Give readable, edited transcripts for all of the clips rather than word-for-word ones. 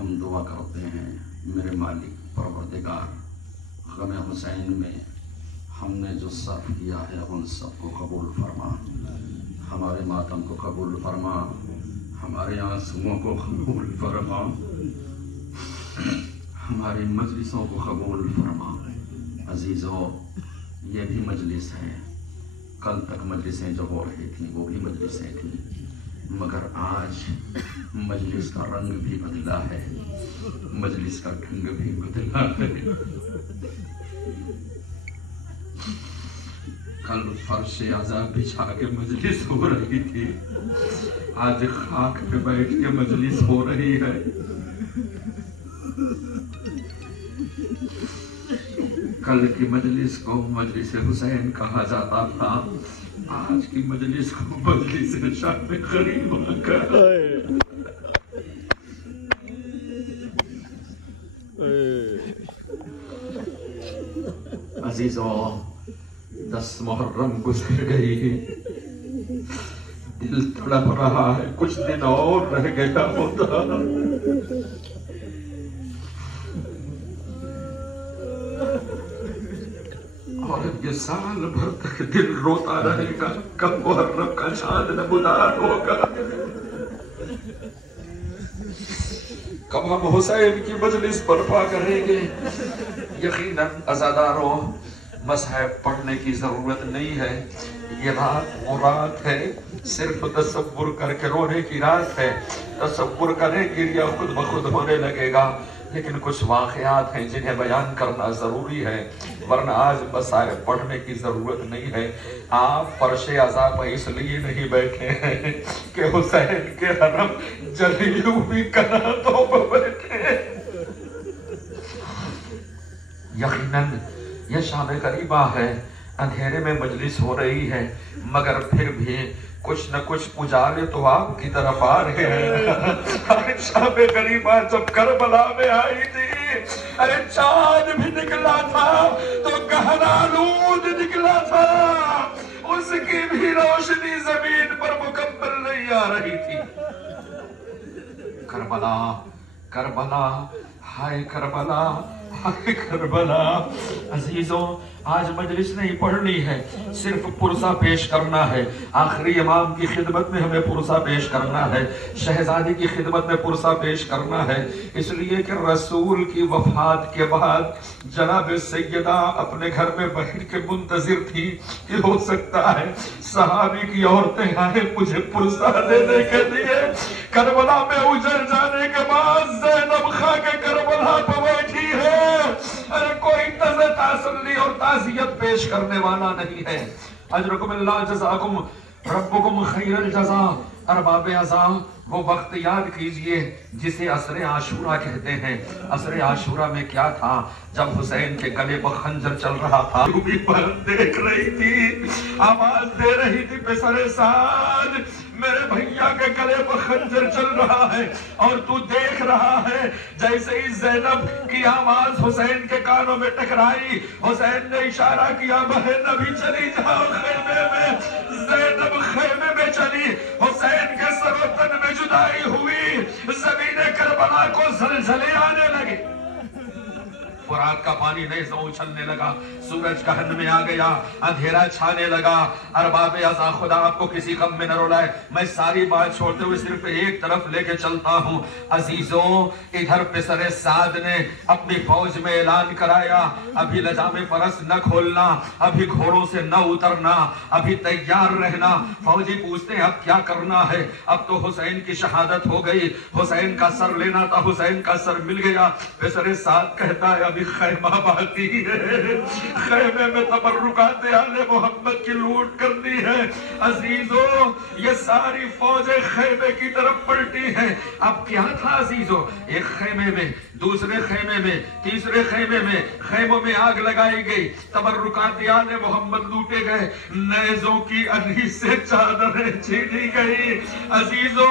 ہم دعا کرتے ہیں میرے مالک پروردگار، غم حسین میں ہم نے جو صرف کیا ہے ان سب کو قبول فرما، ہمارے ماتم کو قبول فرما، ہمارے آنسوؤں کو قبول فرما، ہماری مجلسوں کو قبول فرما۔ عزیزو، یہ بھی مجلس ہے، کل تک مجلسیں جو ہو رہی تھیں وہ بھی مجلسیں تھیں، مگر آج مجلس کا رنگ بھی بدلا ہے، مجلس کا ڈھنگ بھی بدلا ہے۔ کل فرش عذاب بچھا کے مجلس ہو رہی تھی، آج خاک پہ بیٹھ کے مجلس ہو رہی ہے۔ کل کی مجلس کو مجلس حسین کہا جاتا تھا، آج کی مجلس کو مجلس شام غریبہ کہا۔ عزیزو، 10 محرم گزر گئی، دل تڑپ رہا ہے کچھ دن اور رہ گیا ہوتا۔ اور یہ سال بھر تک دل روتا رہے گا، کب محرم کا چاند نمودار ہوگا، کب ہم حسین کی مجلس برپا کریں گے۔ یقیناً عزاداروں، مصحف پڑھنے کی ضرورت نہیں ہے، یہ رات وہ رات ہے، صرف تصور کر کے رونے کی رات ہے۔ تصور کریں گریا خود بخود ہونے لگے گا، لیکن کچھ واقعات ہیں جنہیں بیان کرنا ضروری ہے، ورنہ آج مصائب پڑھنے کی ضرورت نہیں ہے۔ آپ فرش عزا پہ اس لیے نہیں بیٹھے ہیں کہ حسین کے حرم جلی ہوئی کناتوں پہ بیٹھے۔ یقیناً یہ شام غریبہ ہے، اندھیرے میں مجلس ہو رہی ہے، مگر پھر بھی کچھ نہ کچھ اجالے تو آپ کی طرف آ رہے ہیں۔ شام غریبہ جب کربلا میں آئی تھی، ارے چاند بھی نکلا تھا تو گہرا آلود نکلا تھا، اس کی بھی روشنی زمین پر مکمل نہیں آ رہی تھی۔ کربلا، کربلا، ہائے کربلا، ہائے کربلا۔ عزیزوں، آج مجلس نہیں پڑھنی ہے، صرف پرسہ پیش کرنا ہے۔ آخری امام کی خدمت میں ہمیں پرسہ پیش کرنا ہے، شہزادی کی خدمت میں پرسہ پیش کرنا ہے، اس لیے کہ رسول کی وفات کے بعد جناب سیدہ اپنے گھر میں بیٹھ کے منتظر تھی کہ ہو سکتا ہے صحابی کی عورتیں آئیں مجھے پرسہ دینے کے لیے۔ کربلا میں اجڑ جانے کے بعد زینب خاک کربلا پہ بیٹھی ہے، ارے کوئی تسلی اور تعزیت پیش کرنے والا نہیں ہے۔ اجرکم اللہ جزاکم ربکم خیر الجزا۔ ارباب عزا، وہ وقت یاد کیجئے جسے عصر عاشورہ کہتے ہیں۔ عصر عاشورہ میں کیا تھا؟ جب حسین کے گلے پر خنجر چل رہا تھا، بھی پر دیکھ رہی تھی، آواز دے رہی تھی پسر سعد، میرے بھیا کے گلے پر خنجر چل رہا ہے اور تو دیکھ رہا ہے۔ جیسے ہی زینب کی آواز حسین کے کانوں میں ٹکرائی، حسین نے اشارہ کیا بہن ابھی چلی جاؤ خیمے میں۔ زینب خیمے میں چلی، حسین کے سر و تن میں جدائی ہوئی، زمین کربلا کو زلزلے آنے لگے، فرات کا پانی نیزوں اچھلنے لگا، سورج گہن میں آ گیا، اندھیرا چھانے لگا۔ ارباب عزا، خدا آپ کو کسی غم میں نہ رولائے، میں ساری بات چھوڑتے ہوئے صرف ایک طرف لے کے چلتا ہوں۔ عزیزوں، ادھر پسر سعد نے اپنی فوج میں اعلان کرایا، ابھی لجام فرس نہ کھولنا، ابھی گھوڑوں سے نہ اترنا، ابھی تیار رہنا۔ فوجی پوچھتے ہیں اب کیا کرنا ہے؟ اب تو حسین کی شہادت ہو گئی، حسین کا سر لینا تھا، حسین کا سر مل گیا۔ پسر سعد کہتا ہے ابھی خیمہ باقی ہے، خیمے میں تبرکات آل محمد کی لوٹ کرنی ہے۔ عزیزو، یہ ساری فوجیں خیمے کی طرف پلٹی ہیں۔ اب کیا تھا عزیزو؟ ایک خیمے میں، دوسرے خیمے میں، تیسرے خیمے میں، خیموں میں آگ لگائی گئی، تبرکات آل محمد لوٹے گئے، نیزوں کی انہی سے چادریں چھینی گئی۔ عزیزو،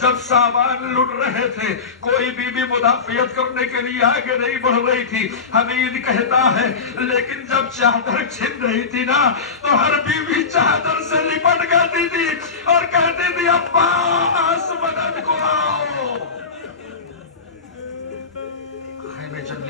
جب سامان لٹ رہے تھے، کوئی بی بی مدافعت کرنے کے لیے آگے نہیں بڑھ رہی تھی۔ حمید کہتا ہے لیکن جب چادر چھن رہی تھی نا، تو ہر بیوی چادر سے لپٹ جاتی تھی اور کہتی تھی عباس مدد کو آؤ۔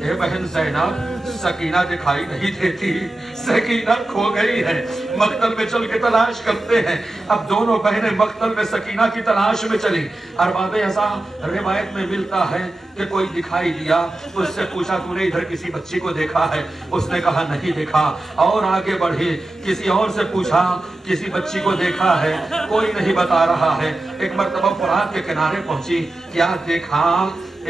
اے بہن زینب سکینہ دکھائی نہیں دیتی، سکینہ کھو گئی ہے، مقتل میں چل کے تلاش کرتے ہیں۔ اب دونوں بہنیں مقتل میں سکینہ کی تلاش میں چلی۔ ارباب ازاں روایت میں ملتا ہے کہ کوئی دکھائی دیا، اس سے پوچھا تو نے ادھر کسی بچی کو دیکھا ہے؟ اس نے کہا نہیں دیکھا، اور آگے بڑھی، کسی اور سے پوچھا کسی بچی کو دیکھا ہے؟ کوئی نہیں بتا رہا ہے۔ ایک مرتبہ فرات کے کنارے پہنچی، کیا دیکھا؟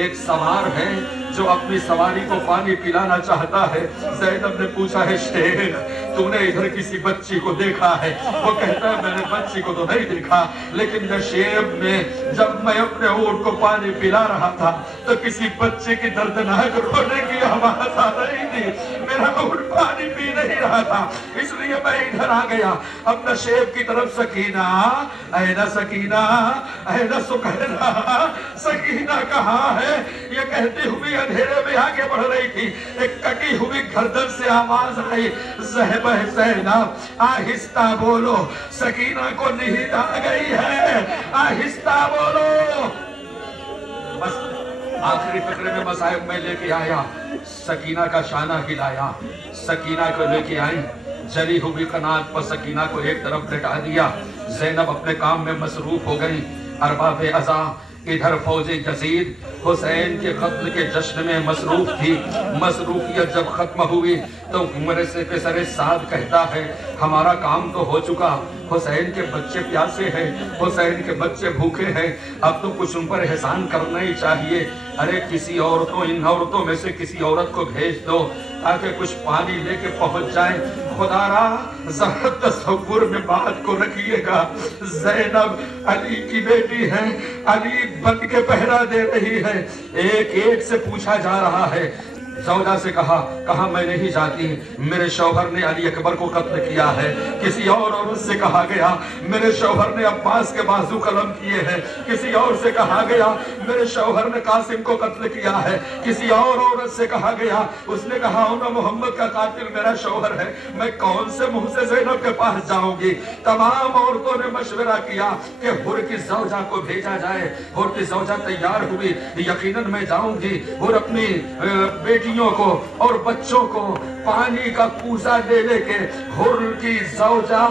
ایک سوار ہے جو اپنی سواری کو پانی پلانا چاہتا ہے۔ زینب نے پوچھا ہے شیخ تو نے ادھر کسی بچی کو دیکھا ہے؟ وہ کہتا ہے میں نے بچی کو تو نہیں دیکھا، لیکن نشیب میں جب میں اپنے اونٹ کو پانی پلا رہا تھا تو کسی بچے کی دردناک رونے کی آواز آ رہی تھی، میرا اونٹ پانی پی نہیں رہا تھا، اس لیے میں ادھر آ گیا۔ اب نشیب کی طرف سکینہ، اے سکینہ، اے سکینہ، سکینہ کہاں ہے؟ یہ کہتی ہوئی اندھیرے میں آگے بڑھ رہی تھی، ایک کٹی ہوئی گردن سے آواز آئی، زینب آہستہ بولو، سکینہ کو نیند آ گئی ہے، آہستہ بولو۔ بس آخری فقرے میں مصائب میں لے کے آیا، سکینہ کا شانہ ہلایا، سکینہ کو لے کے آئی، جلی ہوئی قنات پر سکینہ کو ایک طرف لٹا دیا۔ زینب اپنے کام میں مصروف ہو گئی۔ ارباب ازاں ادھر فوج یزید حسین کے قتل کے جشن میں مصروف تھی۔ مصروفیت جب ختم ہوئی تو عمر سے پسر سعد کہتا ہے ہمارا کام تو ہو چکا، حسین کے بچے پیاسے ہیں، حسین کے بچے بھوکے ہیں، اب تو کچھ ان پر احسان کرنا ہی چاہیے۔ ارے کسی ان عورتوں میں سے کسی عورت کو بھیج دو تاکہ کچھ پانی لے کے پہنچ جائیں۔ خدا را ذرا تصور میں بات کو رکھیے گا، زینب علی کی بیٹی ہے، علی بن کے پہرا دے رہی ہے، ایک سے پوچھا جا رہا ہے۔ زوجہ سے کہا میں نہیں جاتی، میرے شوہر نے علی اکبر کو قتل کیا ہے۔ کسی اور عورت سے کہا گیا میرے شوہر نے عباس کے بازو قلم کیے ہیں۔ کسی اور سے کہا گیا میرے شوہر نے قاسم کو قتل کیا ہے۔ کسی اور عورت سے کہا گیا، اس نے کہا محمد کا قاتل میرا شوہر ہے، میں کون سے منہ سے زینب کے پاس جاؤں گی؟ تمام عورتوں نے مشورہ کیا کہ حر کی زوجہ کو بھیجا جائے۔ حر کی زوجہ تیار ہوئی، یقیناً میں جاؤں گی، حر اپنی بیٹیوں کو اور بچوں کو پانی کا کوزہ دے لے کے حر کی زوجہ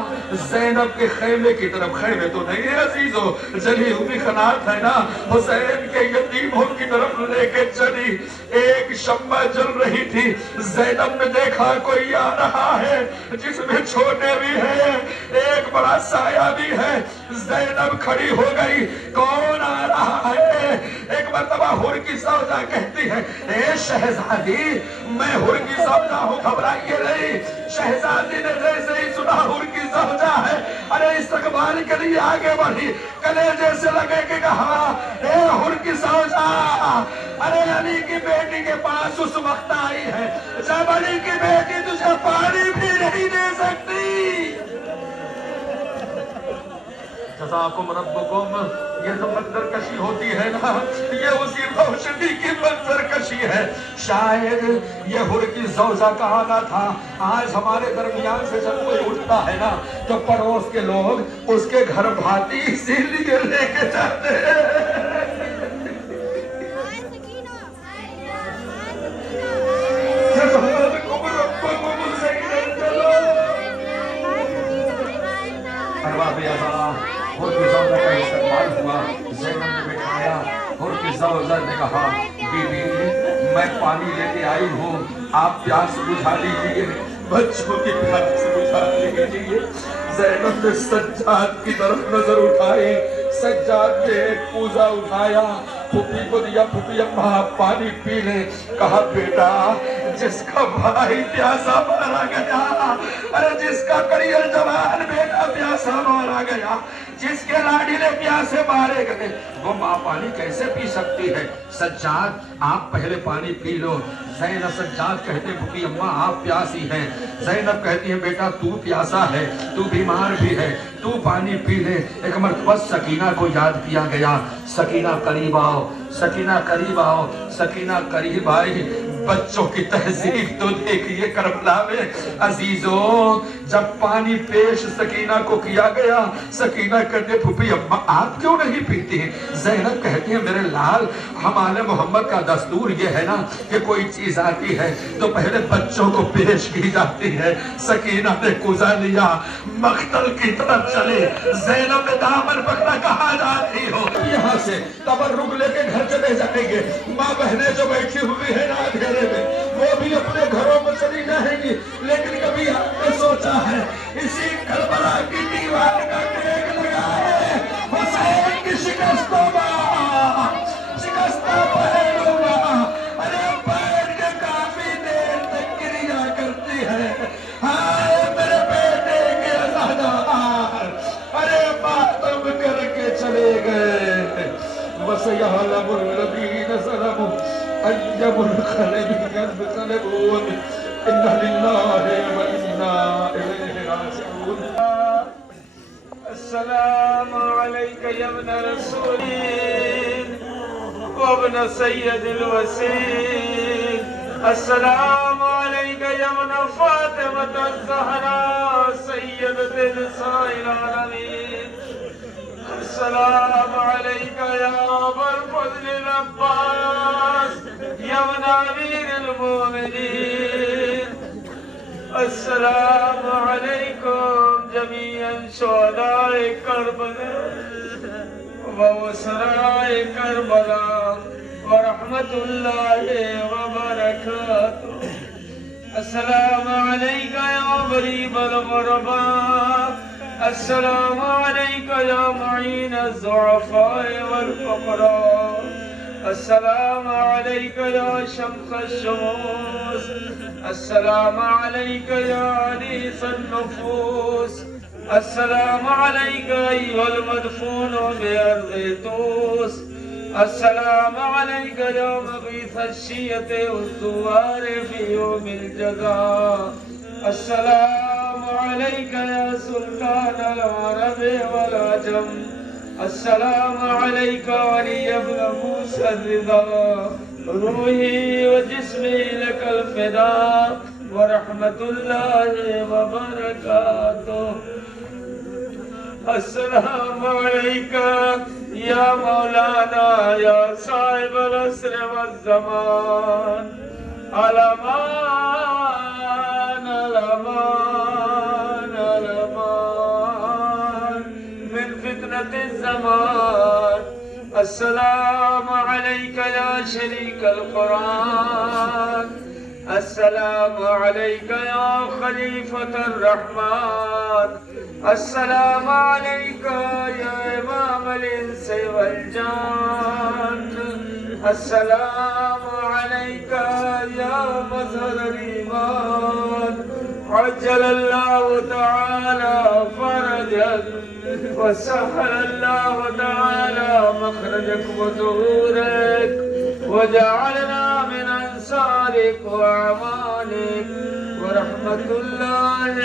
زینب کے خیمے کی طرف، خیمے تو نہیں ہے عزیزو، جلی ہوئی قنات ہے نا، حسین کے یتیموں کی طرف لے کے چلی۔ ایک شمع جل رہی تھی، زینب نے دیکھا کوئی آ رہا ہے جس میں چھوٹے بھی ہیں، ایک بڑا سایہ بھی ہے۔ زینب کھڑی ہو گئی، کون آ رہا ہے؟ ایک مرتبہ حر کی زوجہ کہتی ہے اے شہزادی میں حر کی زوجہ ہوں، گھبرائیے نہیں۔ شہزادی نے جیسے ہی سنا حر کی زوجہ ہے، ارے استقبال کے لیے آگے بڑھی، کلیجے سے لگے کہ کہا اے حر کی زوجہ، ارے علی کی بیٹی کے پاس اس وقت آئی ہے جب علی کی بیٹی تجھے پانی بھی نہیں دے سکتی۔ جزاکم ربکم، یہ جو منظر کشی ہوتی ہے نا، یہ اسی روشنی کی منظر کشی ہے۔ شاید یہ حر کی زوجہ کا آنا تھا۔ آج ہمارے درمیان سے جب کوئی اٹھتا ہے نا تو پڑوس کے لوگ اس کے گھر بھاتی اسی لیے لے کے جاتے ہیں۔ ارباب ازاں حر کی زوجہ کا استقبال ہوا، زینب نے بٹھایا، حر کی زوجہ نے کہا بی بی میں پانی لے کے آئی ہوں، آپ پیاس بجھا لیجیے، بچوں کی پیاس بجھا لیجیے۔ زینب نے سجاد کی طرف نظر اٹھائی، سجاد نے ایک کوزہ اٹھایا، پھپھی کو دیا، پھپھی اماں پانی پی لے۔ کہا بیٹا جس کا بھائی پیاسا مارا گیا، ارے جس کا کریئر جوان بیٹا پیاسا مارا گیا، جس کے لاڈلے پیاسے مارے گئے، وہ ماں پانی کیسے پی سکتی ہے؟ سجاد آپ پہلے پانی پی لو۔ زینب سجاد کہتے پھپھی اماں آپ پیاسی ہیں۔ زینب کہتی ہے بیٹا تو پیاسا ہے، تو بیمار بھی ہے، تو پانی پی لے۔ ایک مرتبہ سکینہ کو یاد کیا گیا، سکینہ قریب آؤ، سکینہ قریب آؤ، سکینہ قریب آئی، بچوں کی تہذیب تو دیکھیے کربلا میں عزیزوں، جب پانی پیش سکینہ کو کیا گیا، سکینہ کہتے پھوپھی اماں آپ کیوں نہیں پیتی؟ زینب کہتی ہے میرے لال، ہمارے محمد کا دستور یہ ہے نا کہ کوئی چیز آتی ہے تو پہلے بچوں کو پیش کی جاتی ہے۔ سکینہ نے کوزہ لیا، مقتل کی طرف چلے۔ زینب نے دامن پکڑا، کہاں جاتی ہو؟ یہاں سے تبرک لے کے گھر چلے جائیں گے۔ ماں بہنیں جو بیٹھی ہوئی ہیں نا اندھیرے میں، وہ بھی اپنے گھروں میں چلی جائیں گی، لیکن کبھی آپ نے سوچا ہے اسی کربلا کی دیوار کا ٹیک لگا ہے حسین کی شکستوں پہنوں گا؟ ارے پہن کے کافی دیر تک گریا کرتی ہے، ہائے میرے بیٹے کے ازادار، ارے ماتم کر کے چلے گئے۔ وَسَيَعْلَمُ الَّذِينَ ظَلَمُوا أَيَّ مُنْقَلَبٍ يَنقَلِبُونَ إِنَّ لِلَّهِ وَإِنَّا إِلَيْهِ رَاجِعُونَ۔ السلام عليك يا ابن رسول وابن سيد الوسيل، السلام عليك يا ابن فاطمة الزهراء سيدة نساء العالمين، السلام عليك يا أبا الفضل العباس يا ابن أمير المؤمنين، السلام عليكم جميعا شهداء كربلاء وأسراء كربلاء ورحمة الله وبركاته، السلام عليك يا غريب الغرباء، السلام عليك يا معين الضعفاء والفقراء، السلام عليك يا شمس الشموس، السلام عليك يا أنيس النفوس، السلام عليك أيها المدفون بأرض طوس، السلام عليك يا مغيث الشية والزوار في يوم الجزاء، السلام عليك يا سلطان العرب والعجم، السلام عليك ولي ابن موسى الرضا، روحي وجسمي لك الفداء ورحمة الله وبركاته، السلام عليك يا مولانا يا صاحب العصر والزمان، الأمان الأمان الأمان من فتنة الزمان، السلام عليك يا شريك القرآن، السلام عليك يا خليفة الرحمن، السلام عليك يا إمام الإنس والجان، السلام عليك يا مظهر الإيمان، عجل الله تعالى فرجك وسهل الله تعالى مخرجك وظهورك، وجعلنا من أنصارك وأعمالك ورحمة الله